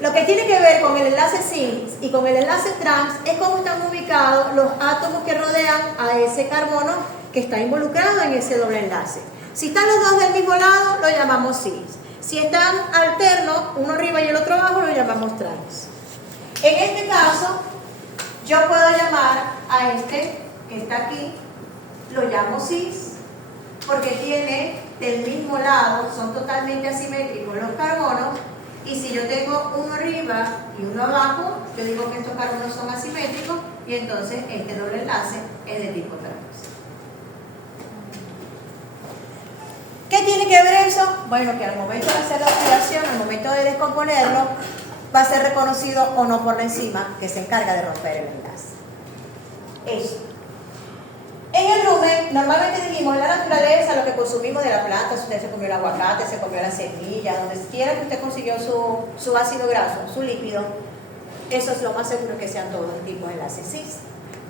Lo que tiene que ver con el enlace cis y con el enlace trans es cómo están ubicados los átomos que rodean a ese carbono que está involucrado en ese doble enlace. Si están los dos del mismo lado, lo llamamos cis. Si están alternos, uno arriba y el otro abajo, lo llamamos trans. En este caso, yo puedo llamar a este que está aquí, lo llamo cis, porque tiene del mismo lado, son totalmente asimétricos los carbonos, y si yo tengo uno arriba y uno abajo, yo digo que estos carbonos son asimétricos, y entonces este doble enlace es de tipo trans. ¿Qué tiene que ver eso? Bueno, que al momento de hacer la oxidación, al momento de descomponerlo, va a ser reconocido o no por la enzima que se encarga de romper el enlace. Eso. En el rumen, normalmente dijimos en la naturaleza lo que consumimos de la planta, si usted se comió el aguacate, se comió la semilla, donde quiera que usted consiguió su ácido graso, su lípido, eso es lo más seguro que sean todos los tipos de enlaces cis.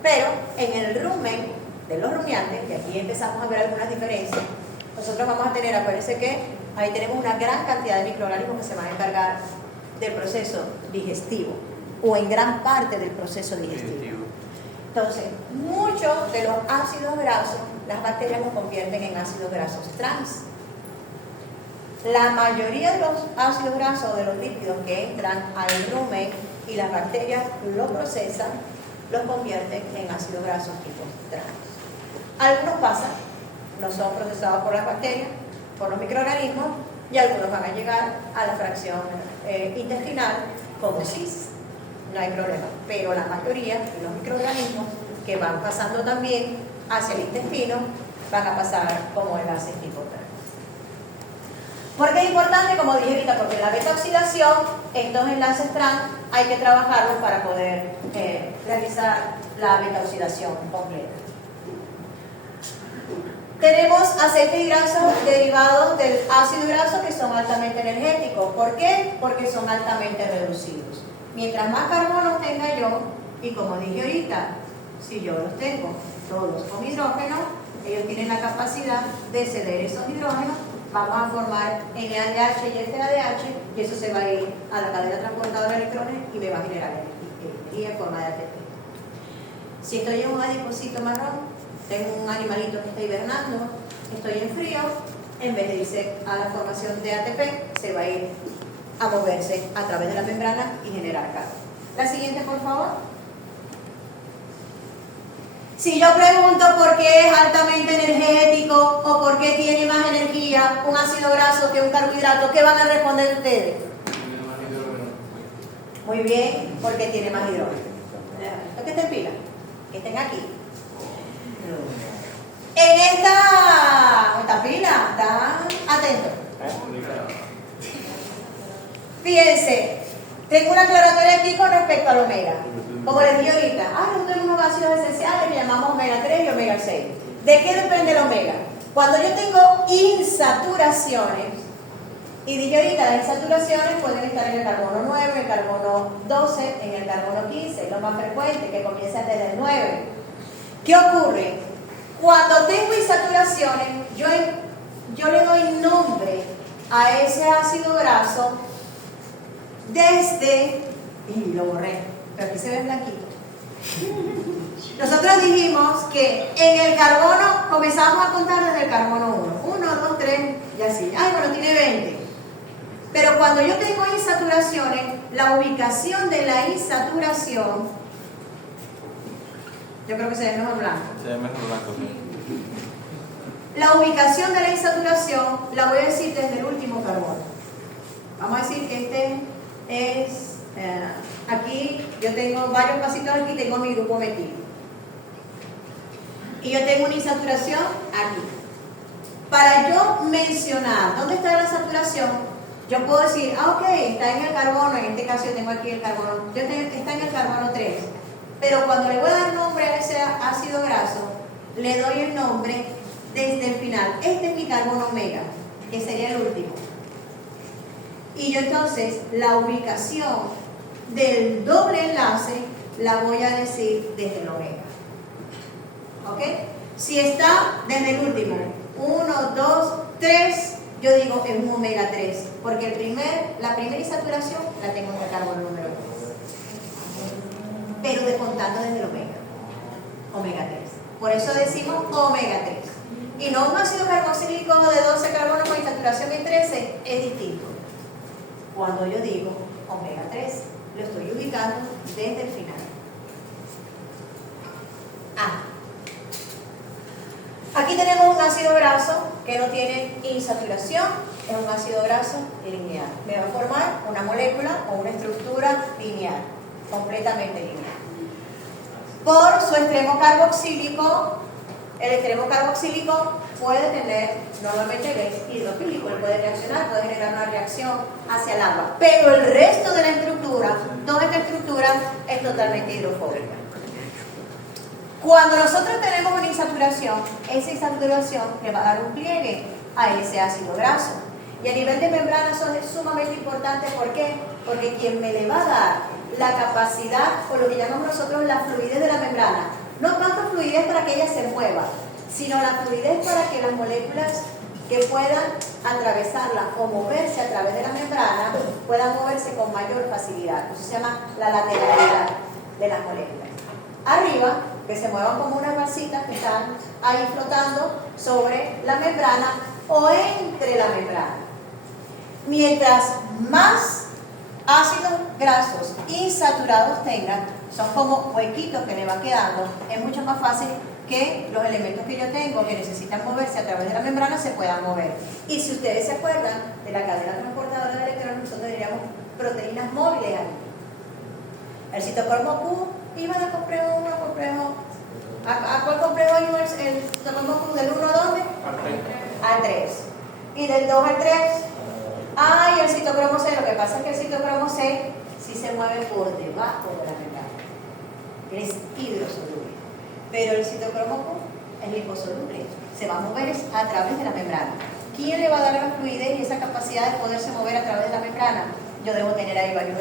Pero en el rumen de los rumiantes, que aquí empezamos a ver algunas diferencias, nosotros vamos a tener, acuérdense que ahí tenemos una gran cantidad de microorganismos que se van a encargar del proceso digestivo, o en gran parte del proceso digestivo. Entonces, muchos de los ácidos grasos, las bacterias los convierten en ácidos grasos trans. La mayoría de los ácidos grasos, de los lípidos que entran al rumen y las bacterias lo procesan, los convierten en ácidos grasos tipo trans. Algunos pasan, no son procesados por las bacterias, por los microorganismos, y algunos van a llegar a la fracción intestinal como cis. No hay problema, pero la mayoría de los microorganismos que van pasando también hacia el intestino van a pasar como enlaces tipo trans. ¿Por qué es importante? Como dije ahorita, porque en la beta oxidación, estos enlaces trans hay que trabajarlos para poder realizar la beta oxidación completa. Tenemos aceites y grasos derivados del ácido graso que son altamente energéticos. ¿Por qué? Porque son altamente reducidos. Mientras más carbonos tenga yo, y como dije ahorita, si yo los tengo todos con hidrógeno, ellos tienen la capacidad de ceder esos hidrógenos, vamos a formar NADH y FADH, y eso se va a ir a la cadena transportadora de electrones y me va a generar energía en forma de ATP. Si estoy en un adiposito marrón, tengo un animalito que está hibernando, estoy en frío, en vez de irse a la formación de ATP, se va a ir a moverse a través de la membrana y generar carga. La siguiente, por favor. Si yo pregunto por qué es altamente energético o por qué tiene más energía un ácido graso que un carbohidrato, ¿qué van a responder ustedes? Muy bien, porque tiene más hidrógeno. ¿Lo que estén pila? Que estén aquí. En esta pila, ¿están atentos? Fíjense, tengo una aclaratoria aquí con respecto al omega. Como les dije ahorita, nosotros tenemos unos ácidos esenciales que llamamos omega 3 y omega 6. ¿De qué depende el omega? Cuando yo tengo insaturaciones, y dije ahorita, las insaturaciones pueden estar en el carbono 9, en el carbono 12, en el carbono 15, lo más frecuente, que comienza desde el 9. ¿Qué ocurre? Cuando tengo insaturaciones, yo le doy nombre a ese ácido graso desde, y lo borré, pero aquí se ve blanquito. Nosotros dijimos que en el carbono comenzamos a contar desde el carbono 1, 1, 2, 3 y así. Bueno, tiene 20. Pero cuando yo tengo insaturaciones, la ubicación de la insaturación, yo creo que se ve mejor blanco. Se ve mejor blanco, sí. La ubicación de la insaturación la voy a decir desde el último carbono. Vamos a decir que este es, aquí yo tengo varios pasitos, aquí tengo mi grupo metilo. Y yo tengo una insaturación aquí. Para yo mencionar dónde está la saturación, yo puedo decir, ok, está en el carbono, en este caso yo tengo aquí el carbono, está en el carbono 3. Pero cuando le voy a dar nombre a ese ácido graso, le doy el nombre desde el final. Este es mi carbono omega, que sería el último. Y yo entonces la ubicación del doble enlace la voy a decir desde el omega. ¿Ok? Si está desde el último, 1, 2, 3, yo digo que es un omega 3. porque la primera insaturación la tengo en el carbono número 3, pero descontando desde el omega 3. Por eso decimos omega 3. Y no un ácido carboxílico de 12 carbonos con insaturación en 13, es distinto. Cuando yo digo omega 3, lo estoy ubicando desde el final. Aquí tenemos un ácido graso que no tiene insaturación, es un ácido graso lineal. Me va a formar una molécula o una estructura lineal, completamente lineal. Por su extremo carboxílico, el extremo carboxílico puede tener, normalmente es hidrofílico, él puede reaccionar, puede generar una reacción hacia el agua, pero el resto de la estructura, toda esta estructura es totalmente hidrofóbica. Cuando nosotros tenemos una insaturación, esa insaturación le va a dar un pliegue a ese ácido graso. Y a nivel de membrana eso es sumamente importante. ¿Por qué? Porque quien me le va a dar la capacidad, o lo que llamamos nosotros la fluidez de la membrana, no tanto fluidez para que ella se mueva, sino la fluidez para que las moléculas que puedan atravesarla o moverse a través de la membrana puedan moverse con mayor facilidad. Eso se llama la lateralidad de las moléculas. Arriba, que se muevan como unas masitas que están ahí flotando sobre la membrana o entre la membrana. Mientras más ácidos grasos insaturados tengan, son como huequitos que le van quedando, es mucho más fácil que los elementos que yo tengo que necesitan moverse a través de la membrana se puedan mover. Y si ustedes se acuerdan de la cadena transportadora de electrones, nosotros diríamos proteínas móviles ahí. El citocromo Q iba de complejo 1 a complejo. ¿A cuál complejo iba el citocromo Q? ¿Del 1 a dónde? Al 3. ¿Y del 2 al 3? Y el citocromo C. Lo que pasa es que el citocromo C sí se mueve por debajo de la membrana. Es hidrosoluble. Pero el citocromo Q es liposoluble. Se va a mover a través de la membrana. ¿Quién le va a dar la fluidez y esa capacidad de poderse mover a través de la membrana? Yo debo tener ahí varios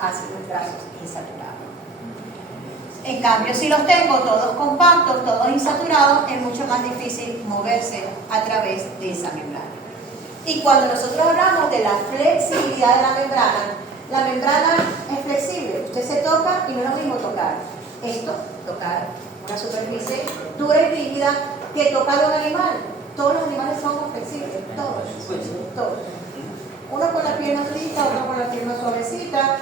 ácidos grasos insaturados. En cambio, si los tengo todos compactos, todos insaturados, es mucho más difícil moverse a través de esa membrana. Y cuando nosotros hablamos de la flexibilidad de la membrana es flexible. Usted se toca y no es lo mismo tocar tocar una superficie dura y rígida que tocar a un animal. Todos los animales son flexibles, todos. Uno con la pierna durita, otro con la pierna suavecita,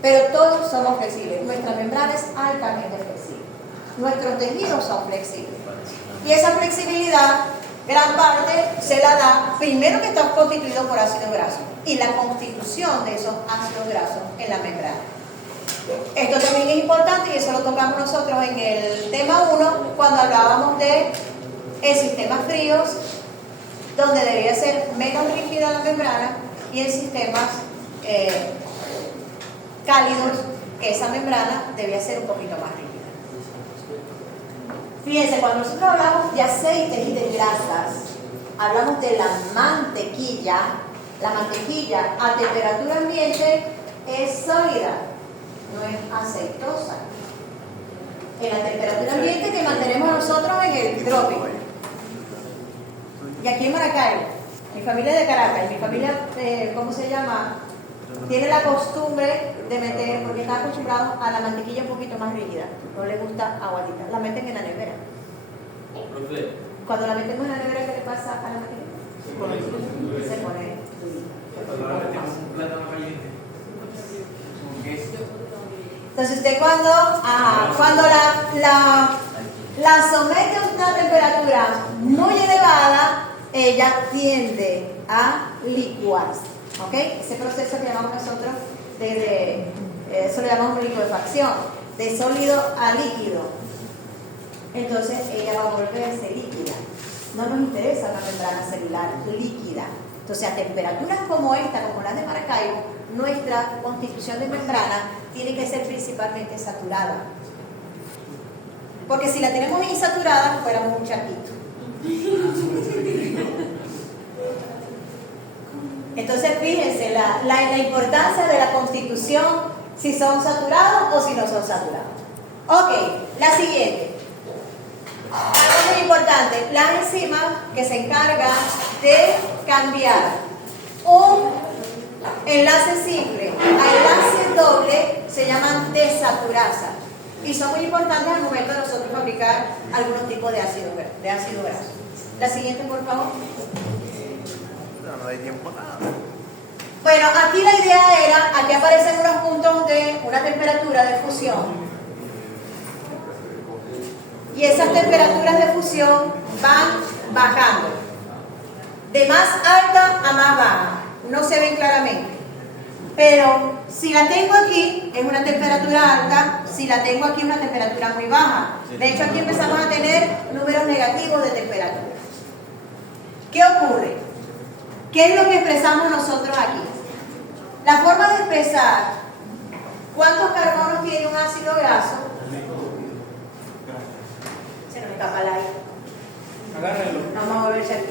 pero todos somos flexibles. Nuestra membrana es altamente flexible. Nuestros tejidos son flexibles. Y esa flexibilidad, gran parte, se la da primero que está constituido por ácido graso y la constitución de esos ácidos grasos en la membrana. Esto también es importante y eso lo tocamos nosotros en el tema 1 cuando hablábamos de sistemas fríos, donde debería ser menos rígida la membrana, y en sistemas cálidos, que esa membrana debía ser un poquito más rígida. Fíjense, cuando nosotros hablamos de aceites y de grasas, hablamos de la mantequilla. La mantequilla a temperatura ambiente es sólida, no es aceitosa. En la temperatura ambiente que mantenemos nosotros en el trópico. Y aquí en Maracaibo, mi familia de Caracas, mi familia, ¿cómo se llama? Tiene la costumbre de meter, porque está acostumbrado a la mantequilla un poquito más rígida, no le gusta aguadita, la meten en la nevera. Cuando la metemos en la nevera, ¿qué le pasa a la mantequilla? Se pone entonces usted cuando la somete a una temperatura muy elevada, ella tiende a licuarse, ¿ok? Ese proceso que llamamos nosotros eso le llamamos liquefacción, de sólido a líquido. Entonces ella va a volverse líquida. No nos interesa una membrana celular líquida. Entonces a temperaturas como esta, como las de Maracaibo, nuestra constitución de membrana tiene que ser principalmente saturada. Porque si la tenemos insaturada, fuéramos un charquito. Entonces fíjense la importancia de la constitución, si son saturados o si no son saturados. Ok, la siguiente. Algo muy importante, las enzimas que se encargan de cambiar un enlace simple a enlace doble se llaman desaturasas y son muy importantes al momento de nosotros fabricar algunos tipos de ácido graso. La siguiente, por favor. No hay tiempo nada. Bueno, aquí la idea era, aquí aparecen unos puntos de una temperatura de fusión. Y esas temperaturas de fusión van bajando. De más alta a más baja. No se ven claramente. Pero si la tengo aquí, es una temperatura alta. Si la tengo aquí, es una temperatura muy baja. De hecho, aquí empezamos a tener números negativos de temperatura. ¿Qué ocurre? ¿Qué es lo que expresamos nosotros aquí? La forma de expresar cuántos carbonos tiene un ácido graso. Se nos escapa el aire. Agárralo. Vamos a volver aquí.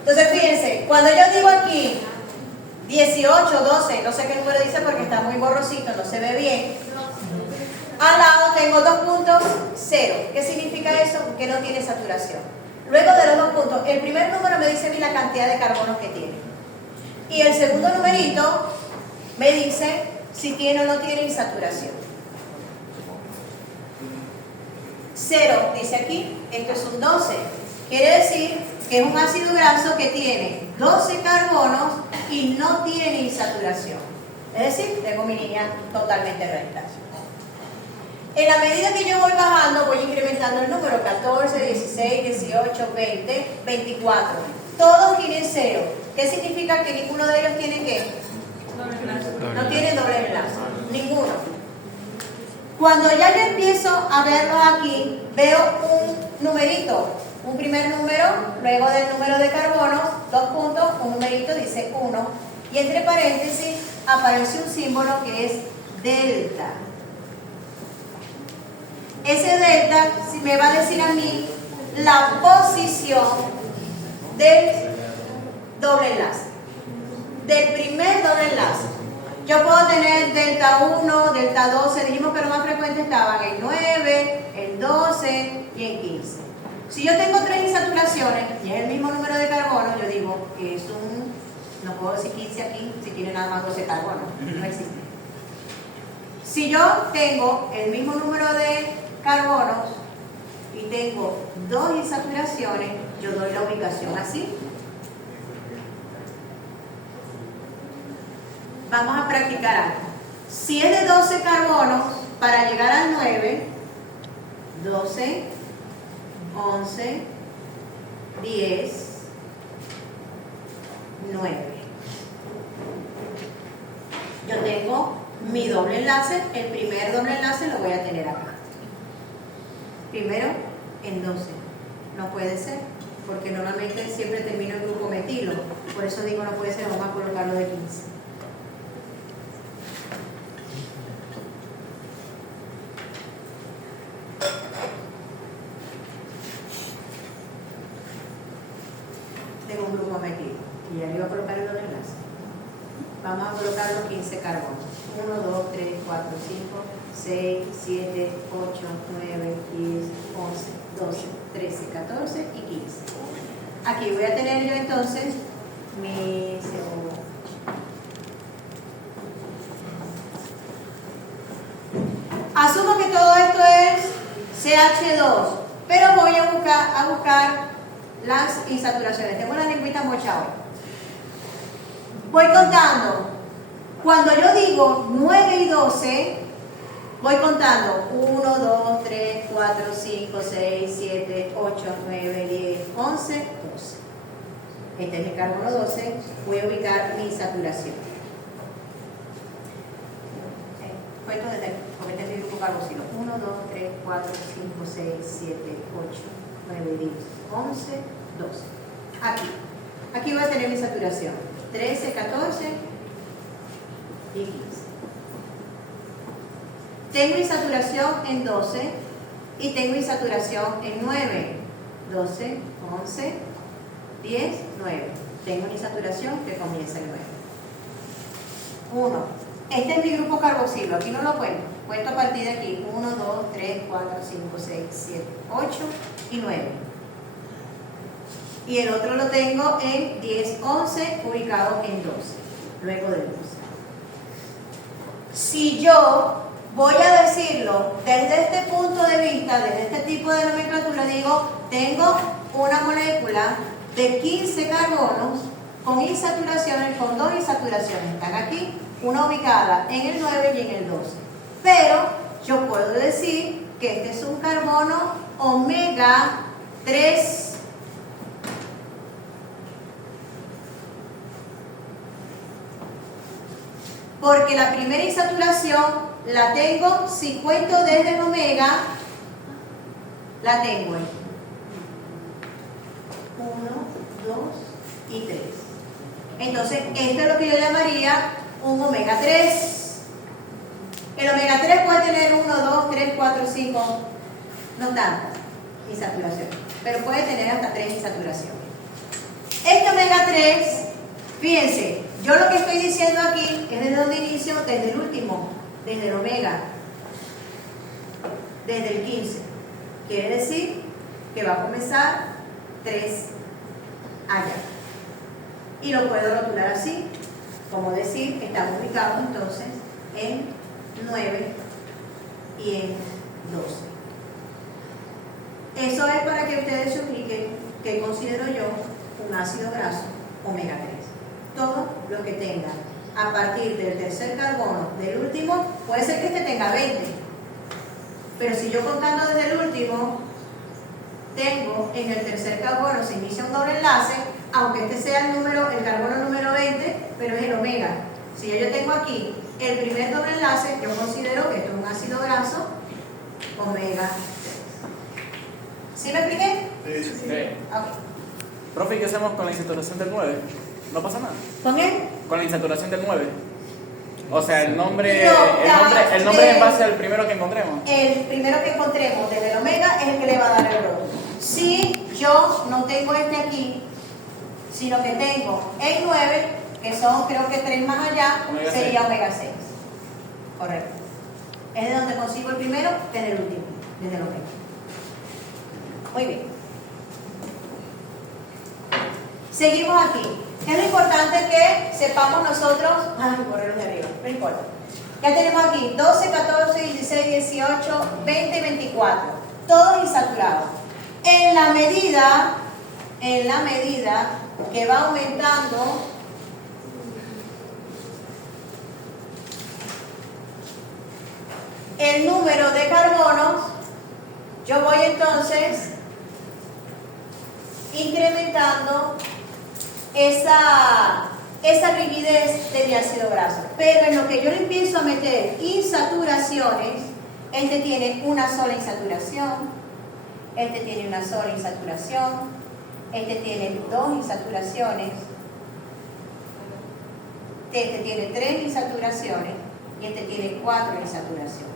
Entonces fíjense, cuando yo digo aquí 18, 12, no sé qué número dice porque está muy borrosito, no se ve bien. Al lado tengo 2.0. ¿Qué significa eso? Que no tiene saturación. Luego de los 2 puntos, el primer número me dice a mí la cantidad de carbonos que tiene. Y el segundo numerito me dice si tiene o no tiene insaturación. 0 dice aquí, esto es un 12. Quiere decir que es un ácido graso que tiene 12 carbonos y no tiene insaturación. Es decir, tengo mi línea totalmente recta. En la medida que yo voy bajando, voy incrementando el número 14, 16, 18, 20, 24. Todos tienen 0. ¿Qué significa que ninguno de ellos tiene qué? No tiene doble enlace. Ninguno. Cuando ya yo empiezo a verlos aquí, veo un numerito. Un primer número, luego del número de carbonos, 2 puntos, un numerito dice 1. Y entre paréntesis aparece un símbolo que es delta. Ese delta me va a decir a mí la posición del doble enlace, del primer doble enlace. Yo puedo tener delta 1, delta 12, dijimos que lo más frecuente estaban en 9, en 12 y en 15. Si yo tengo 3 insaturaciones y es el mismo número de carbonos, yo digo que es no puedo decir 15 aquí si tiene nada más 12 carbonos, no existe. Si yo tengo el mismo número de carbonos y tengo 2 insaturaciones, yo doy la ubicación así. Vamos a practicar algo. Si es de 12 carbonos, para llegar al 9, 12, 11, 10, 9. Yo tengo mi doble enlace, el primer doble enlace lo voy a tener acá. Primero en 12. No puede ser, porque normalmente siempre termino el grupo metilo. Por eso digo no puede ser, vamos a colocarlo de 15. Tengo un grupo metilo. Y ya le iba a colocar el doble enlace. Vamos a colocar los 15 carbonos. 1, 2, 3, 4, 5, 6, 7, 8, 9, 10, 11, 12, 13, 14 y 15. Aquí voy a tener yo entonces mi segundo. Asumo que todo esto es CH2, pero voy a buscar las insaturaciones. Tengo la lengüita mocha hoy. Voy contando. Cuando yo digo 9 y 12, voy contando 1, 2, 3, 4, 5, 6, 7, 8, 9, 10, 11, 12. Este es mi carbono 12. Voy a ubicar mi saturación. Cuento desde aquí, porque este es mi grupo carboxilo. 1, 2, 3, 4, 5, 6, 7, 8, 9, 10, 11, 12. Aquí voy a tener mi saturación. 13, 14 y 15. Tengo insaturación en 12 y tengo insaturación en 9. 12, 11, 10, 9. Tengo una insaturación que comienza en 9. 1. Este es mi grupo carboxilo. Aquí no lo cuento. Cuento a partir de aquí. 1, 2, 3, 4, 5, 6, 7, 8 y 9. y el otro lo tengo en 10, 11, ubicado en 12, luego del 12. Si yo voy a decirlo desde este punto de vista, desde este tipo de nomenclatura, digo, tengo una molécula de 15 carbonos con insaturaciones, con 2 insaturaciones. Están aquí, una ubicada en el 9 y en el 12. Pero yo puedo decir que este es un carbono omega 3. Porque la primera insaturación la tengo, si cuento desde el omega, la tengo en 1, 2 y 3. Entonces, esto es lo que yo llamaría un omega 3. El omega 3 puede tener 1, 2, 3, 4, 5, no tantas insaturaciones, pero puede tener hasta 3 insaturaciones. Este omega 3, fíjense, yo lo que estoy diciendo aquí es desde donde inicio, desde el último, desde el omega, desde el 15. Quiere decir que va a comenzar 3 allá. Y lo puedo rotular así, como decir que estamos ubicados entonces en 9 y en 12. Eso es para que ustedes se ubiquen que considero yo un ácido graso omega 3. Todos los que tengan a partir del tercer carbono del último, puede ser que este tenga 20, pero si yo contando desde el último tengo en el tercer carbono se inicia un doble enlace, aunque este sea el carbono número 20, pero es el omega. Si yo tengo aquí el primer doble enlace, yo considero que esto es un ácido graso omega 3. ¿Sí me expliqué? Sí. Sí. Ok. Profe, ¿y qué hacemos con la insaturación del 9? ¿No pasa nada? ¿Con él? Con la insaturación del 9. O sea, el nombre, No, el nombre en base al primero que encontremos. El primero que encontremos desde el omega es el que le va a dar el rótulo. Si yo no tengo este aquí, sino que tengo el 9, que son creo que 3 más allá, Omega sería 6. omega 6. Correcto. Es de donde consigo el primero, desde el último, desde el omega. Muy bien. Seguimos aquí. Es lo importante que sepamos nosotros. Ay, borré los de arriba, no importa. Ya tenemos aquí 12, 14, 16, 18, 20 y 24. Todos insaturados. En la medida que va aumentando el número de carbonos, yo voy entonces incrementando esa rigidez de mi ácido graso. Pero en lo que yo le empiezo a meter insaturaciones, este tiene una sola insaturación, este tiene una sola insaturación, este tiene 2 insaturaciones, este tiene 3 insaturaciones y este tiene 4 insaturaciones.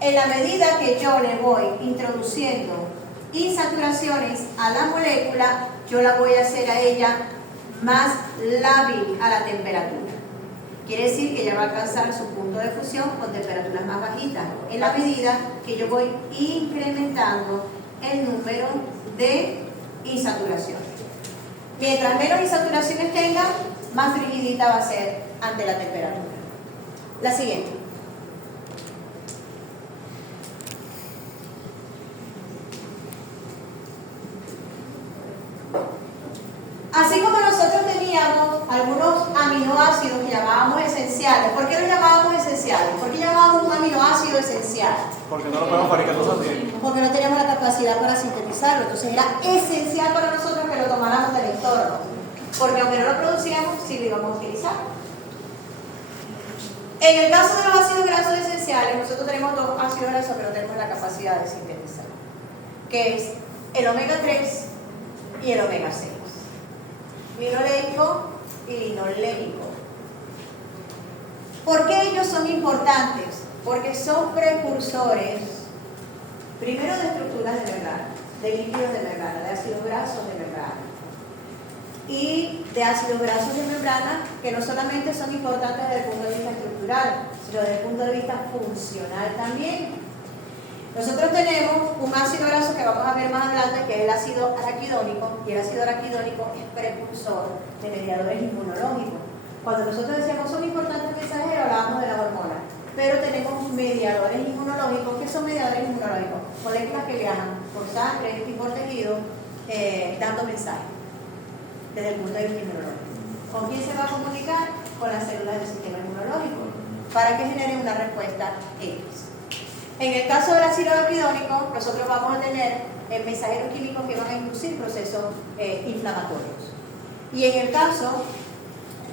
En la medida que yo le voy introduciendo insaturaciones a la molécula, yo la voy a hacer a ella más lábil a la temperatura. Quiere decir que ella va a alcanzar su punto de fusión con temperaturas más bajitas, en la medida que yo voy incrementando el número de insaturaciones. Mientras menos insaturaciones tenga, más frigidita va a ser ante la temperatura. La siguiente. Así como nosotros teníamos algunos aminoácidos que llamábamos esenciales. ¿Por qué los llamábamos esenciales? ¿Por qué llamábamos un aminoácido esencial? Porque no lo podemos fabricar nosotros. Porque no teníamos la capacidad para sintetizarlo. Entonces era esencial para nosotros que lo tomáramos del entorno. Porque aunque no lo producíamos, sí lo íbamos a utilizar. En el caso de los ácidos grasos esenciales, nosotros tenemos 2 ácidos grasos que no tenemos la capacidad de sintetizar, que es el omega 3 y el omega 6. Linoleico y linoléico. ¿Por qué ellos son importantes? Porque son precursores, primero de estructuras de membrana, de lípidos de membrana, de ácidos grasos de membrana. Y de ácidos grasos de membrana que no solamente son importantes desde el punto de vista estructural, sino desde el punto de vista funcional también. Nosotros tenemos un ácido graso que vamos a ver más adelante, que es el ácido araquidónico, y el ácido araquidónico es precursor de mediadores inmunológicos. Cuando nosotros decíamos son importantes mensajeros, hablábamos de la hormona, pero tenemos mediadores inmunológicos. ¿Qué son mediadores inmunológicos? Moléculas que viajan por sangre y por tejido, dando mensajes desde el punto de vista inmunológico. ¿Con quién se va a comunicar? Con las células del sistema inmunológico, para que generen una respuesta X. En el caso del ácido araquidónico, nosotros vamos a tener mensajeros químicos que van a inducir procesos inflamatorios. Y en el caso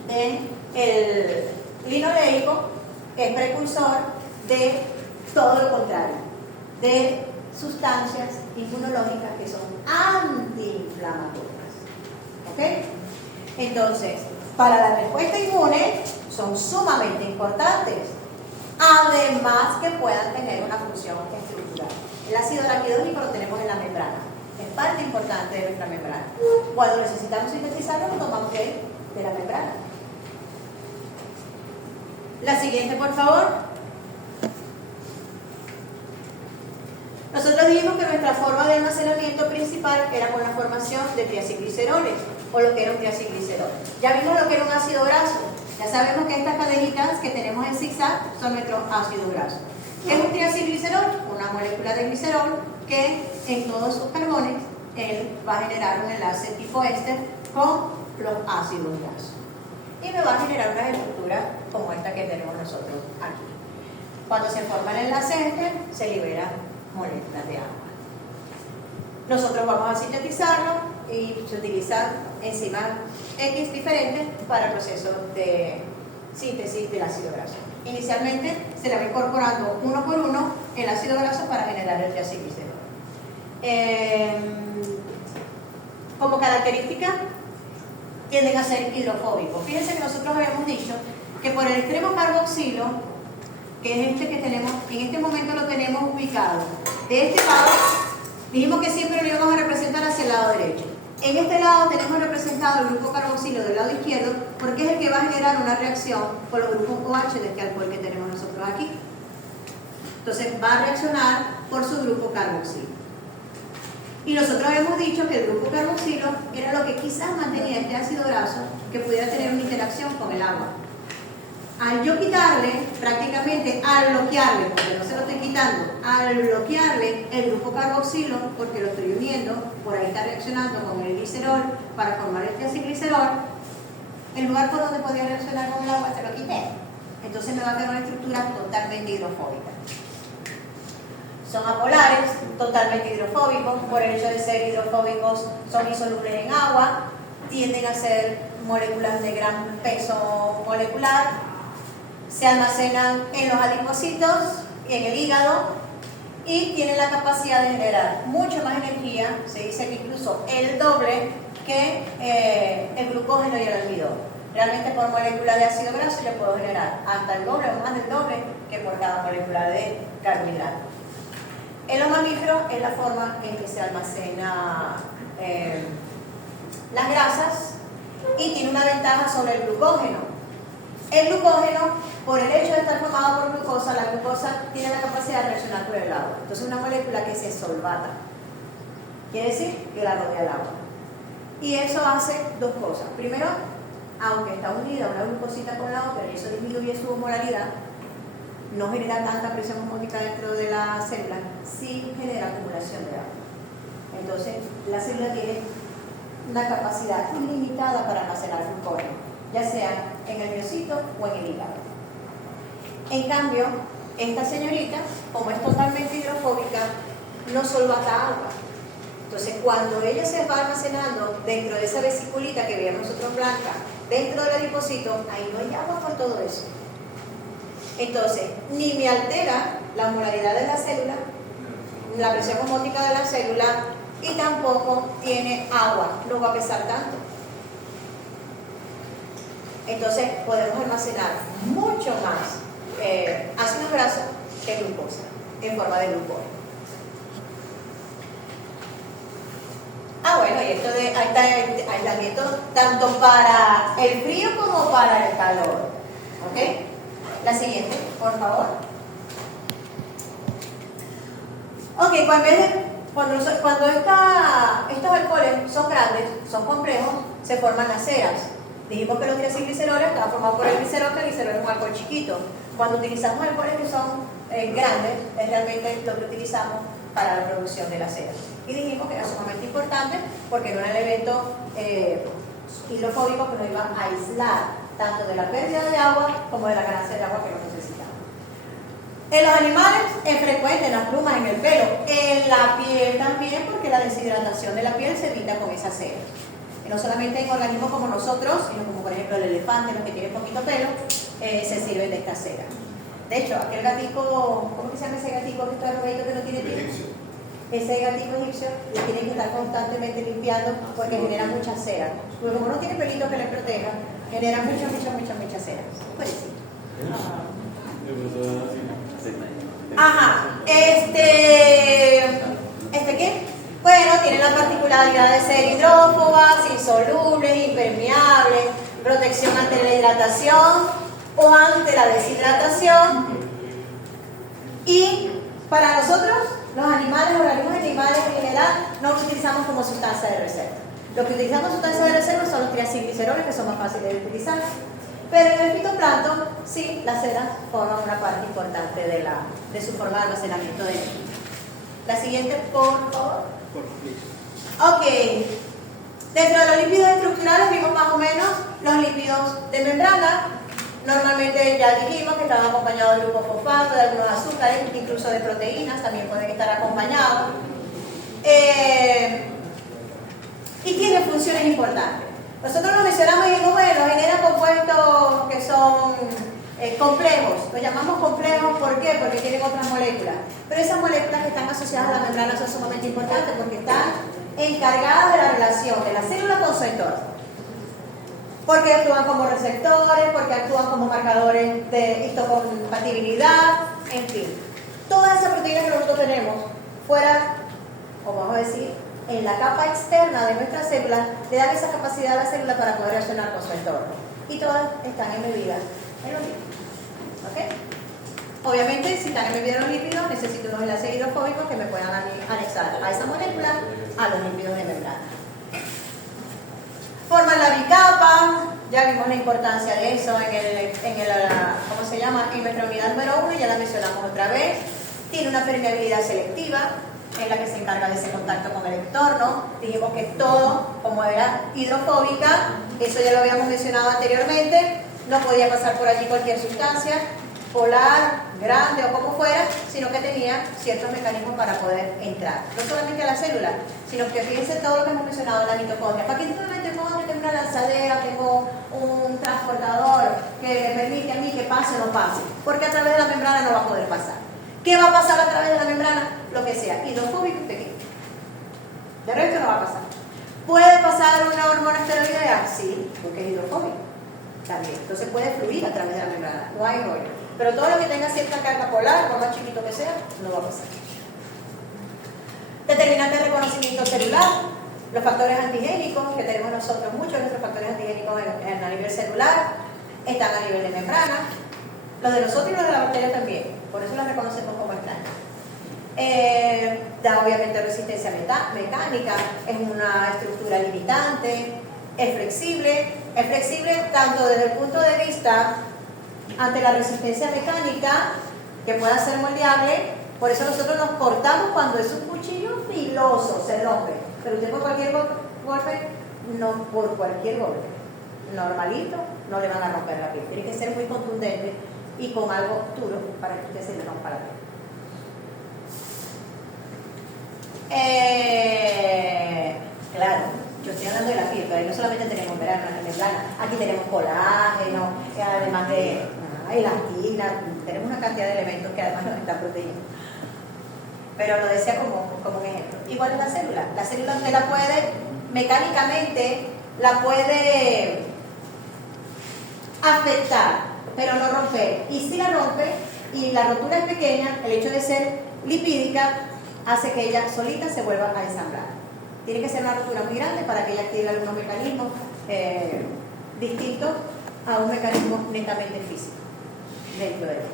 del linoleico, es precursor de todo lo contrario, de sustancias inmunológicas que son antiinflamatorias. ¿Ok? Entonces, para la respuesta inmune son sumamente importantes, además que puedan tener una función estructural. El ácido araquidónico lo tenemos en la membrana, es parte importante de nuestra membrana. Cuando necesitamos sintetizarlo, lo tomamos de la membrana. La siguiente, por favor. Nosotros dijimos que nuestra forma de almacenamiento principal era con la formación de triacilgliceroles, o lo que era un triacilglicerol. Ya vimos lo que era un ácido graso. Ya sabemos que estas cadenitas que tenemos en zigzag son nuestros ácidos grasos. ¿Qué es un triacilglicerol? Una molécula de glicerol que en todos sus carbones él va a generar un enlace tipo éster con los ácidos grasos. Y me va a generar una estructura como esta que tenemos nosotros aquí. Cuando se forma el enlace éster, se liberan moléculas de agua. Nosotros vamos a sintetizarlo y se utilizan enzimas X diferentes para el proceso de síntesis del ácido graso. Inicialmente se le va incorporando uno por uno el ácido graso para generar el triacilglicerol. Como característica, tienden a ser hidrofóbicos. Fíjense que nosotros habíamos dicho que por el extremo carboxilo, que es este que tenemos, en este momento lo tenemos ubicado, de este lado, dijimos que siempre lo íbamos a representar hacia el lado derecho. En este lado tenemos representado el grupo carboxilo del lado izquierdo, porque es el que va a generar una reacción con los grupos OH de este alcohol que tenemos nosotros aquí. Entonces va a reaccionar por su grupo carboxilo. Y nosotros habíamos dicho que el grupo carboxilo era lo que quizás mantenía este ácido graso que pudiera tener una interacción con el agua. Al yo quitarle, prácticamente al bloquearle, porque no se lo estoy quitando, al bloquearle el grupo carboxilo, porque lo estoy uniendo, por ahí está reaccionando con el glicerol para formar el triacilglicerol, el lugar por donde podía reaccionar con el agua se lo quité. Entonces me va a quedar una estructura totalmente hidrofóbica. Son apolares, totalmente hidrofóbicos, por el hecho de ser hidrofóbicos son insolubles en agua, tienden a ser moléculas de gran peso molecular, se almacenan en los adipocitos y en el hígado y tienen la capacidad de generar mucha más energía, se dice que incluso el doble que el glucógeno y el almidón. Realmente por molécula de ácido graso yo puedo generar hasta el doble o más del doble que por cada molécula de carbohidrato. En los mamíferos es la forma en que se almacena las grasas y tiene una ventaja sobre el glucógeno. El glucógeno, por el hecho de estar formado por glucosa, la glucosa tiene la capacidad de reaccionar con el agua. Entonces es una molécula que se solvata. Quiere decir que la rodea el agua. Y eso hace dos cosas. Primero, aunque está unida una glucosita con la otra y eso disminuye su molaridad, no genera tanta presión osmótica dentro de la célula, sí genera acumulación de agua. Entonces, la célula tiene una capacidad ilimitada para almacenar glucógeno, ya sea en el miocito o en el hígado. En cambio, esta señorita, como es totalmente hidrofóbica, no solvata agua. Entonces, cuando ella se va almacenando dentro de esa vesiculita que veíamos nosotros blanca, dentro del adipocito, ahí no hay agua por todo eso. Entonces, ni me altera la molaridad de la célula, la presión osmótica de la célula, y tampoco tiene agua, no va a pesar tanto. Entonces, podemos almacenar mucho más ácidos grasos que glucosa, en forma de glucógeno. Bueno, y esto de aislamiento tanto para el frío como para el calor. ¿Ok? La siguiente, por favor. Ok, pues en vez de, cuando estos alcoholes son grandes, son complejos, se forman las ceras. Dijimos que los triacilgliceroles estaban formados por el glicerol, que el glicerol es un alcohol chiquito. Cuando utilizamos alcoholes que son grandes, es realmente lo que utilizamos para la producción de las ceras. Y dijimos que era sumamente importante porque no era el evento hidrofóbico que nos iba a aislar tanto de la pérdida de agua como de la ganancia de agua que nos necesitamos. En los animales es frecuente en las plumas, en el pelo, en la piel también, porque la deshidratación de la piel se evita con esa cera. Y no solamente en organismos como nosotros, sino como por ejemplo el elefante, los que tienen poquito pelo, se sirven de esta cera. De hecho, aquel gatico, ¿cómo que se llama ese gatico que está arrugadito que no tiene piel? Ese gatito egipcio lo tienen que estar constantemente limpiando porque genera mucha cera. Porque como no tiene pelito que le proteja, genera mucha cera. Pues sí. Ajá. ¿Qué? Bueno, tiene la particularidad de ser hidrófobas, insolubles, impermeables, protección ante la hidratación o ante la deshidratación. Y para nosotros, los animales, organismos animales en general, no los utilizamos como sustancia de reserva. Lo que utilizamos como sustancia de reserva son los triacilgliceroles, que son más fáciles de utilizar. Pero en el fitoplancton, sí, las ceras forman una parte importante de su forma de almacenamiento de energía. La siguiente, por favor. Ok. Dentro de los lípidos estructurales vimos más o menos los lípidos de membrana. Normalmente ya dijimos que estaban acompañados de glucofosfato, de algunos azúcares, incluso de proteínas, también pueden estar acompañados. Y tienen funciones importantes. Nosotros lo mencionamos y dijimos, bueno, generan compuestos que son complejos. Los llamamos complejos, ¿por qué? Porque tienen otras moléculas. Pero esas moléculas que están asociadas a la membrana son sumamente importantes porque están encargadas de la relación de la célula con su entorno. Porque actúan como receptores, porque actúan como marcadores de histocompatibilidad, en fin. Todas esas proteínas que nosotros tenemos fuera, o vamos a decir, en la capa externa de nuestra célula, le dan esa capacidad a la célula para poder reaccionar con su entorno. Y todas están embebidas en los lípidos. ¿Ok? Obviamente, si están embebidos en los lípidos, necesito unos enlaces hidrofóbicos que me puedan anexar a esa molécula a los lípidos de membrana. Forman la bicapa, ya vimos la importancia de eso ¿cómo se llama? En nuestra unidad número 1, ya la mencionamos otra vez. Tiene una permeabilidad selectiva, es la que se encarga de ese contacto con el entorno. Dijimos que todo, como era hidrofóbica, eso ya lo habíamos mencionado anteriormente, no podía pasar por allí cualquier sustancia, polar, grande o como fuera, sino que tenía ciertos mecanismos para poder entrar. No solamente a la célula, sino que fíjense todo lo que hemos mencionado en la mitocondria. Para que tengo una mitocondria, tengo una lanzadera, tengo un transportador que me permite a mí que pase o no pase, porque a través de la membrana no va a poder pasar. ¿Qué va a pasar a través de la membrana? Lo que sea, hidrofóbico y pequeño. De resto no va a pasar. ¿Puede pasar una hormona esteroidea? Sí, porque es hidrofóbico. También. Entonces puede fluir a través de la membrana. No hay rollo. Pero todo lo que tenga cierta carga polar, por más chiquito que sea, no va a pasar. Determinante de reconocimiento celular. Los factores antigénicos que tenemos nosotros, muchos de nuestros factores antigénicos a nivel celular, están a nivel de membrana. Los de nosotros y los de la bacteria también. Por eso los reconocemos como extraños. Da obviamente resistencia mecánica, es una estructura limitante, es flexible tanto desde el punto de vista ante la resistencia mecánica, que pueda ser moldeable. Por eso nosotros nos cortamos cuando es un cuchillo filoso, se rompe. Pero usted por cualquier golpe, no por cualquier golpe, normalito, no le van a romper la piel. Tiene que ser muy contundente y con algo duro para que usted se le rompa la piel. Claro, yo estoy hablando de la piel, pero ahí no solamente tenemos membrana, aquí tenemos colágeno, además de elastina, tenemos una cantidad de elementos que además nos están protegiendo. Pero lo decía como un ejemplo. Igual es la célula usted la puede, mecánicamente, la puede afectar, pero no romper. Y si la rompe, y la rotura es pequeña, el hecho de ser lipídica hace que ella solita se vuelva a ensamblar. Tiene que ser una rotura muy grande para que ella active algunos mecanismos distintos a un mecanismo netamente físico dentro de ella.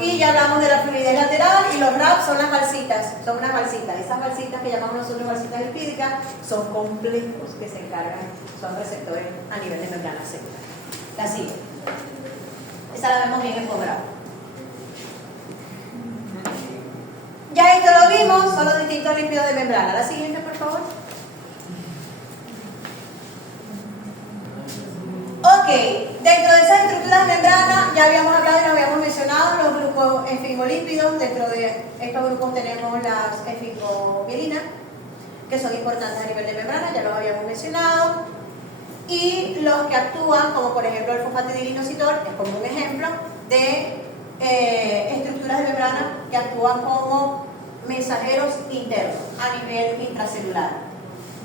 Y ya hablamos hablamos de la fluidez lateral y los RAP son las balsitas, son unas balsitas. Esas balsitas que llamamos nosotros balsitas lipídicas son complejos que se encargan, son receptores a nivel de membrana celular. La siguiente. Esa la vemos bien en posgrado. Ya esto lo vimos, son los distintos lípidos de membrana. La siguiente, por favor. Ok, dentro de esas estructuras de membrana ya habíamos hablado y nos habíamos mencionado los grupos esfingolípidos. Dentro de estos grupos tenemos las esfingomielinas, que son importantes a nivel de membrana, ya los habíamos mencionado. Y los que actúan, como por ejemplo el fosfatidilinositol, es como un ejemplo de estructuras de membrana que actúan como mensajeros internos a nivel intracelular.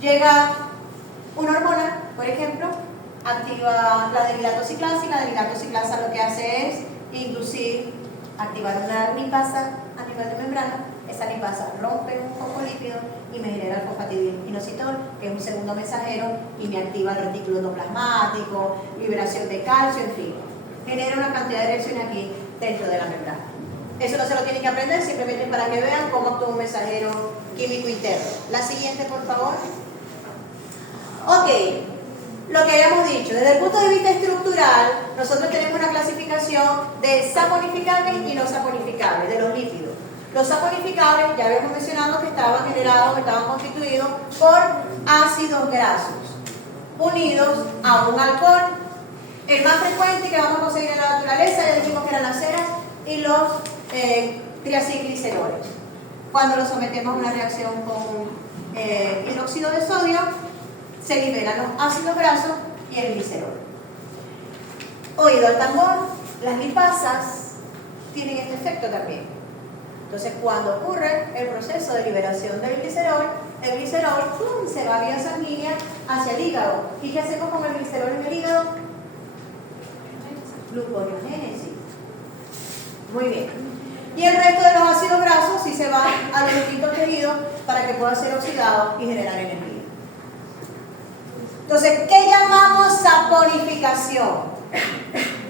Llega una hormona, por ejemplo, activa la denilatociclasa, y la denilatociclasa lo que hace es inducir, activar una lipasa a nivel de membrana. Esa lipasa rompe un fosfolípido y me genera el fosfatidilinositol, que es un segundo mensajero, y me activa el retículo endoplasmático, liberación de calcio, en fin. Genera una cantidad de reacciones aquí dentro de la membrana. Eso no se lo tienen que aprender, simplemente para que vean cómo actúa un mensajero químico interno. La siguiente, por favor. Ok. Lo que habíamos dicho, desde el punto de vista estructural, nosotros tenemos una clasificación de saponificables y no saponificables, de los lípidos. Los saponificables, ya habíamos mencionado que estaban generados, estaban constituidos por ácidos grasos, unidos a un alcohol. El más frecuente que vamos a conseguir en la naturaleza, ya dijimos que eran las ceras y los triacilgliceroles. Cuando los sometemos a una reacción con hidróxido de sodio, se liberan los ácidos grasos y el glicerol. Oído al tambor, las lipasas tienen este efecto también. Entonces, cuando ocurre el proceso de liberación del glicerol, el glicerol ¡pum!, se va vía sanguínea hacia el hígado. ¿Y qué hacemos con el glicerol en el hígado? Gluconeogénesis. Muy bien. Y el resto de los ácidos grasos sí se van a los distintos tejidos para que pueda ser oxidado y generar energía. Entonces, ¿qué llamamos saponificación?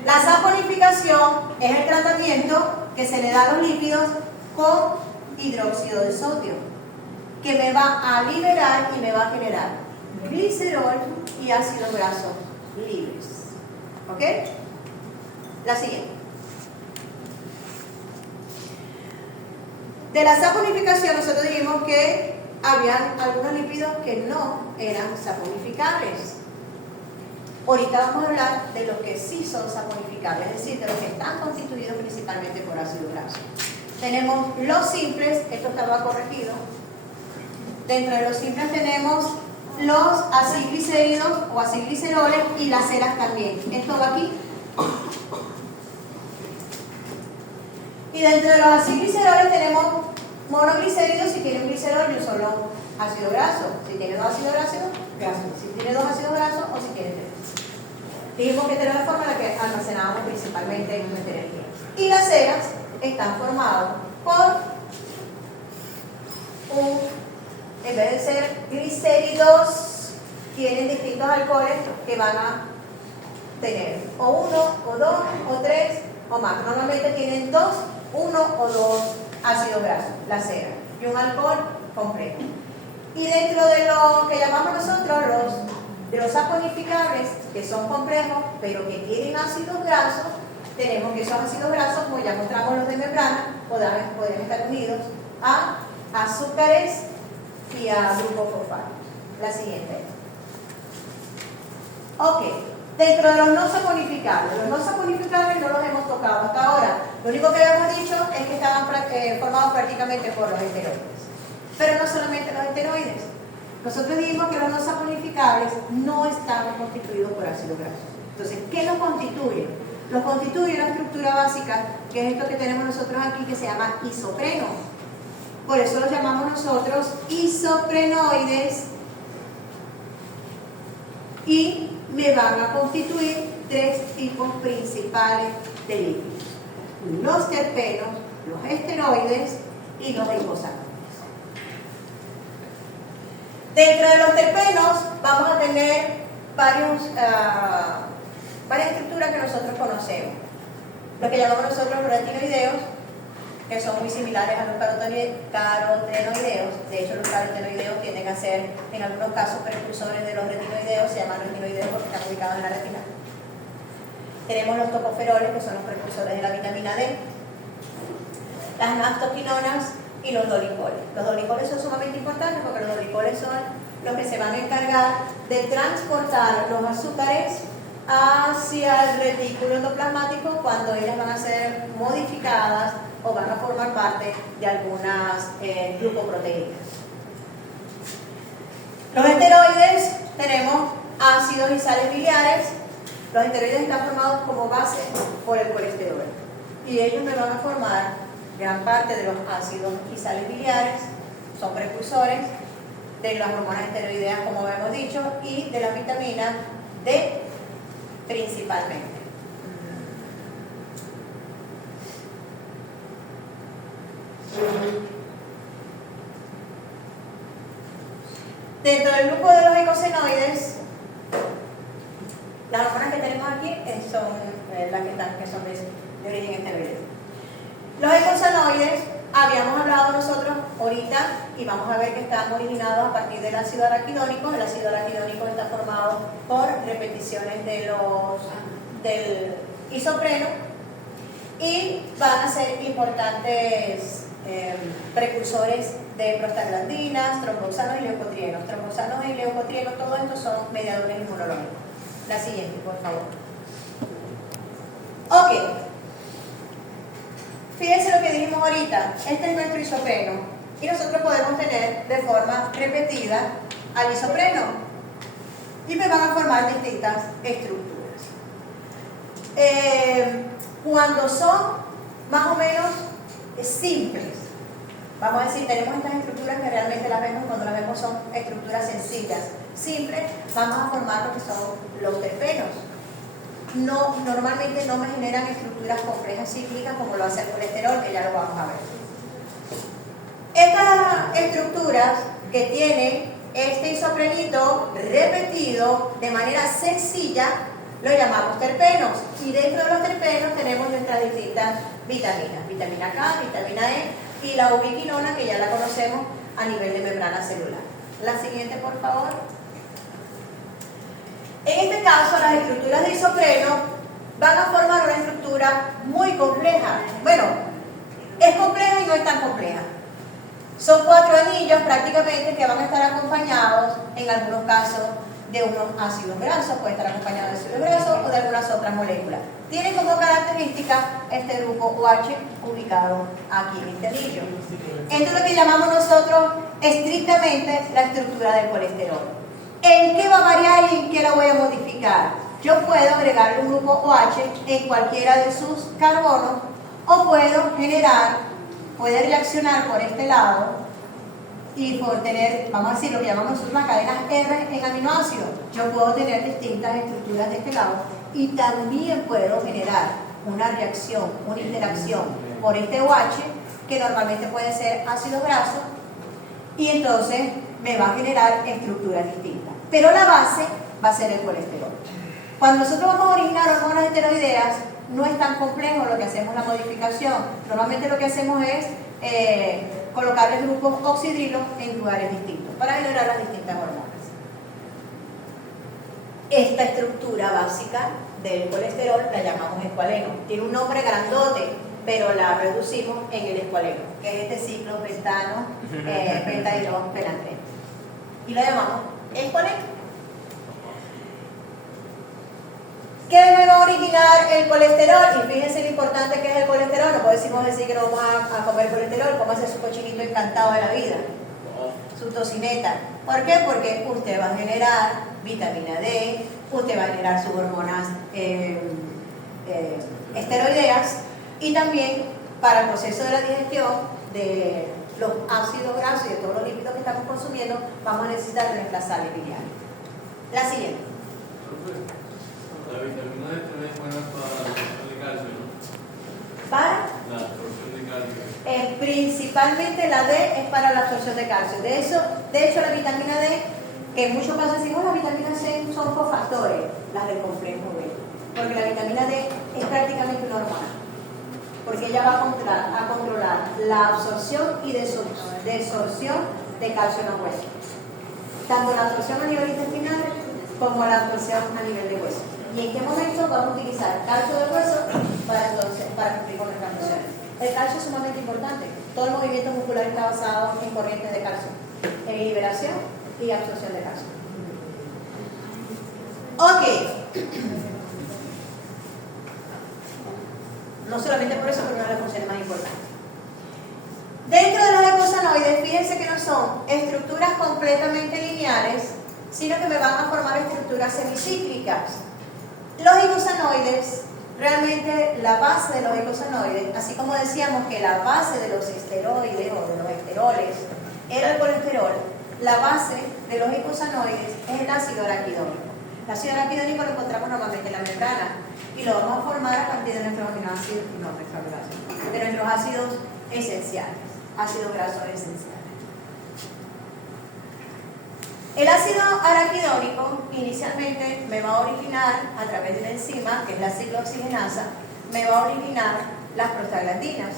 La saponificación es el tratamiento que se le da a los lípidos con hidróxido de sodio, que me va a liberar y me va a generar glicerol y ácidos grasos libres. ¿Ok? La siguiente. De la saponificación nosotros dijimos que habían algunos lípidos que no eran saponificables. Ahorita vamos a hablar de los que sí son saponificables, es decir, de los que están constituidos principalmente por ácido graso. Tenemos los simples, esto estaba corregido. Dentro de los simples tenemos los acilglicéridos o acilgliceroles y las ceras también. Esto va aquí. Y dentro de los acilgliceroles tenemos monoglicéridos si tiene un glicerol y un solo ácido graso. Si tiene dos ácidos grasos, si tiene dos ácidos grasos o si tiene tres. Dijimos que esta era la forma en la que almacenábamos principalmente nuestra energía. Y las ceras están formadas por en vez de ser glicéridos, tienen distintos alcoholes que van a tener o uno, o dos, o tres, o más. Normalmente tienen dos, uno o dos ácidos grasos, la cera, y un alcohol completo. Y dentro de lo que llamamos nosotros los saponificables, que son complejos, pero que tienen ácidos grasos, tenemos que esos ácidos grasos, como ya mostramos los de membrana, pueden estar unidos a azúcares y a grupos fosfatos. La siguiente. Ok. Dentro de los no saponificables no los hemos tocado hasta ahora. Lo único que habíamos dicho es que estaban formados prácticamente por los esteroides. Pero no solamente los esteroides. Nosotros dijimos que los no saponificables no estaban constituidos por ácido graso. Entonces, ¿qué los constituye? Los constituye una estructura básica, que es esto que tenemos nosotros aquí, que se llama isopreno. Por eso los llamamos nosotros isoprenoides. Y me van a constituir tres tipos principales de lípidos: los terpenos, los esteroides y los glicosámidos. Dentro de los terpenos vamos a tener varias estructuras que nosotros conocemos. Lo que llamamos nosotros retinoideos, que son muy similares a los carotenoideos. De hecho, los carotenoideos tienden a ser, en algunos casos, precursores de los retinoideos, se llaman retinoideos porque están ubicados en la retina. Tenemos los tocoferoles, que son los precursores de la vitamina D, las naftoquinonas y los dolicoles. Los dolicoles son sumamente importantes porque los dolicoles son los que se van a encargar de transportar los azúcares hacia el retículo endoplasmático cuando ellas van a ser modificadas o van a formar parte de algunas glucoproteínas. Los esteroides, tenemos ácidos y sales biliares. Los esteroides están formados como base por el colesterol y ellos me van a formar gran parte de los ácidos y sales biliares, son precursores de las hormonas esteroideas, como hemos dicho, y de la vitamina D principalmente. Dentro del grupo de los eicosenoides, las hormonas que tenemos aquí son las que son de origen esteroideo. Los eicosanoides, habíamos hablado nosotros ahorita y vamos a ver que están originados a partir del ácido araquidónico. El ácido araquidónico está formado por repeticiones del isopreno y van a ser importantes precursores de prostaglandinas, tromboxanos y leucotrienos. Tromboxanos y leucotrienos, todos estos son mediadores inmunológicos. La siguiente, por favor. Ok. Fíjense lo que dijimos ahorita. Este es nuestro isopreno. Y nosotros podemos tener de forma repetida al isopreno. Y me van a formar distintas estructuras. Cuando son más o menos simples, vamos a decir, tenemos estas estructuras que realmente las vemos, cuando las vemos son estructuras sencillas, simples, vamos a formar lo que son los terpenos. Normalmente no me generan estructuras complejas cíclicas como lo hace el colesterol, que ya lo vamos a ver. Estas estructuras que tienen este isoprenito repetido de manera sencilla, lo llamamos terpenos. Y dentro de los terpenos tenemos nuestras distintas vitaminas. Vitamina K, vitamina E y la ubiquinona, que ya la conocemos a nivel de membrana celular. La siguiente, por favor. En este caso, las estructuras de isopreno van a formar una estructura muy compleja. Bueno, es compleja y no es tan compleja. Son 4 anillos prácticamente que van a estar acompañados, en algunos casos, de unos ácidos grasos, puede estar acompañado de ácidos grasos o de algunas otras moléculas. Tiene como característica este grupo OH ubicado aquí en este anillo. Esto es lo que llamamos nosotros estrictamente la estructura del colesterol. ¿En qué va a variar y en qué la voy a modificar? Yo puedo agregar un grupo OH en cualquiera de sus carbonos o puedo puede reaccionar por este lado y por tener, vamos a decir, lo que llamamos nosotros las cadenas R en aminoácidos. Yo puedo tener distintas estructuras de este lado y también puedo generar una reacción, una interacción por este OH, que normalmente puede ser ácido graso, y entonces me va a generar estructuras distintas. Pero la base va a ser el colesterol. Cuando nosotros vamos a originar hormonas esteroideas, no es tan complejo lo que hacemos la modificación. Normalmente lo que hacemos es colocarle grupos oxidrilos en lugares distintos para generar las distintas hormonas. Esta estructura básica del colesterol la llamamos escualeno. Tiene un nombre grandote, pero la reducimos en el escualeno, que es este ciclo pentano, pentadilón, penantreno. Y lo llamamos escualeno. ¿Qué me va a originar el colesterol? Y fíjense lo importante que es el colesterol. No podemos decir que no vamos a comer colesterol, como hace su cochinito encantado de la vida, su tocineta. ¿Por qué? Porque usted va a generar vitamina D, usted va a generar sus hormonas esteroideas, y también para el proceso de la digestión de los ácidos grasos y de todos los lípidos que estamos consumiendo, vamos a necesitar de nuestras sales biliares. La siguiente. La vitamina D también es buena para la absorción de calcio, ¿no? ¿Para? La absorción de calcio. Principalmente la D es para la absorción de calcio. De hecho, la vitamina D, que en muchos casos decimos las vitaminas C son cofactores, las del complejo B, porque la vitamina D es prácticamente una hormona. porque ella va a controlar la absorción y desorción de calcio en los huesos. Tanto la absorción a nivel intestinal como la absorción a nivel de hueso. ¿Y en qué momento vamos a utilizar calcio de hueso para cumplir con nuestras funciones? El calcio es sumamente importante. Todo el movimiento muscular está basado en corrientes de calcio, en liberación y absorción de calcio. Ok. No solamente por eso, pero una de las funciones más importantes. Dentro de los eicosanoides, fíjense que no son estructuras completamente lineales, sino que me van a formar estructuras semicíclicas. Los eicosanoides, realmente la base de los eicosanoides, así como decíamos que la base de los esteroides o de los esteroles era el colesterol, la base de los eicosanoides es el ácido araquidónico. El ácido araquidónico lo encontramos normalmente en la membrana y lo vamos a formar a partir de nuestros aminoácidos, de nuestros ácidos esenciales, ácidos grasos esenciales. El ácido araquidónico inicialmente me va a originar a través de una enzima, que es la ciclooxigenasa, me va a originar las prostaglandinas.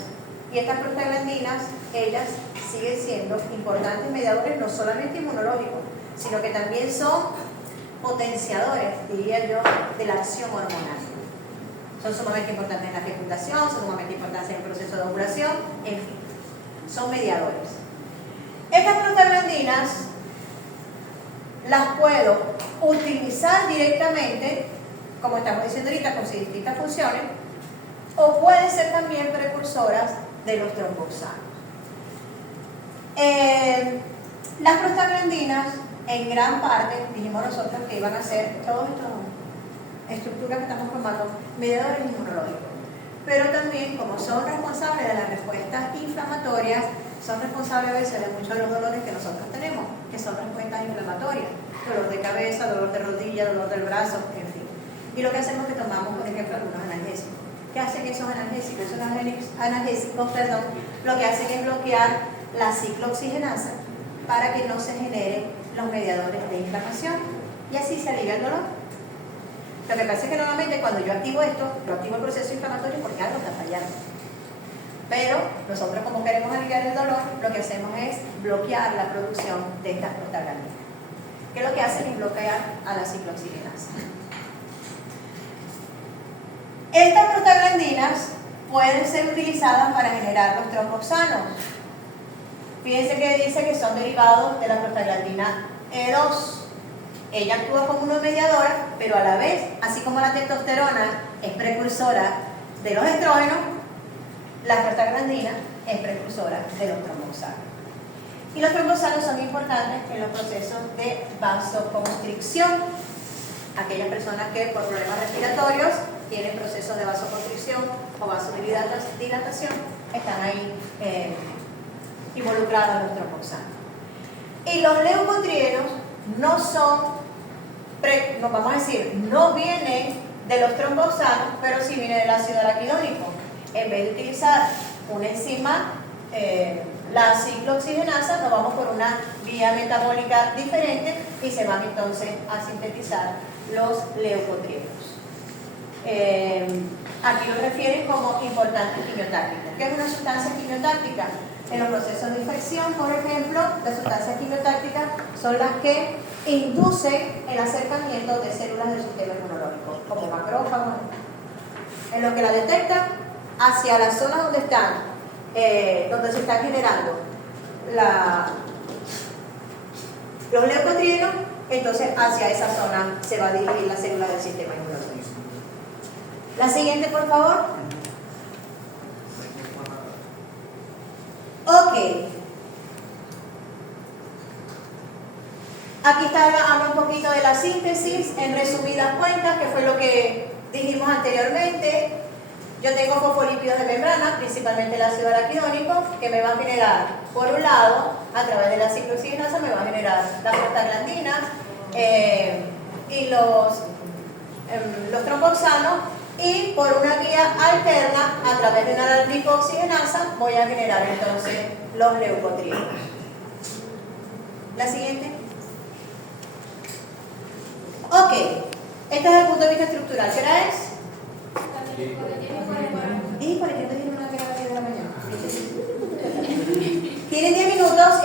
Y estas prostaglandinas, ellas siguen siendo importantes mediadores no solamente inmunológicos, sino que también son potenciadores, diría yo, de la acción hormonal. Son sumamente importantes en la fecundación, son sumamente importantes en el proceso de ovulación, en fin, son mediadores. Estas prostaglandinas las puedo utilizar directamente, como estamos diciendo ahorita, con sus distintas funciones, o pueden ser también precursoras de los tromboxanos. Las prostaglandinas, en gran parte, dijimos nosotros que iban a ser todas estas estructuras que estamos formando mediadores inmunológicos, pero también, como son responsables de las respuestas inflamatorias, son responsables a veces de muchos de los dolores que nosotros tenemos, que son respuestas inflamatorias, dolor de cabeza, dolor de rodilla, dolor del brazo, en fin. Y lo que hacemos es que tomamos, por ejemplo, algunos analgésicos. ¿Qué hacen esos analgésicos? Esos analgésicos, lo que hacen es bloquear la ciclooxigenasa para que no se generen los mediadores de inflamación y así se alivia el dolor. Lo que pasa es que normalmente cuando yo activo esto, yo activo el proceso inflamatorio porque algo está fallando. Pero nosotros, como queremos aliviar el dolor, lo que hacemos es bloquear la producción de estas prostaglandinas, que lo que hacen es bloquear a la ciclooxigenasa. Estas prostaglandinas pueden ser utilizadas para generar los tromboxanos. Fíjense que dice que son derivados de la prostaglandina E2. Ella actúa como una mediadora, pero a la vez, así como la testosterona es precursora de los estrógenos, la prostaglandina es precursora de los tromboxanos. Y los tromboxanos son importantes en los procesos de vasoconstricción. Aquellas personas que por problemas respiratorios tienen procesos de vasoconstricción o vasodilatación están ahí involucrados los tromboxanos. Y los leucotrienos no son, no vamos a decir, no vienen de los tromboxanos, pero sí vienen del ácido araquidónico. En vez de utilizar una enzima, la ciclooxigenasa, nos vamos por una vía metabólica diferente y se van entonces a sintetizar los leucotrienos. Aquí lo refieren como importantes quimiotácticos. ¿Qué es una sustancia quimiotáctica? En los procesos de infección, por ejemplo, las sustancias quimiotácticas son las que inducen el acercamiento de células del sistema inmunológico, como macrófagos, en lo que la detectan hacia las zonas donde están, donde se están generando los leucotrienos, entonces hacia esa zona se va a dirigir la célula del sistema inmunológico. La siguiente, por favor. Ok. Aquí habla un poquito de la síntesis, en resumidas cuentas, que fue lo que dijimos anteriormente. Yo tengo fosfolípidos de membrana, principalmente el ácido araquidónico, que me va a generar, por un lado, a través de la ciclooxigenasa, me va a generar las prostaglandinas y los tromboxanos, y por una vía alterna, a través de una lipoxigenasa, voy a generar entonces los leucotrienos. La siguiente. Ok, este es el punto de vista estructural. ¿Qué hora es? Y por ejemplo, tiene una Tienen 10 minutos.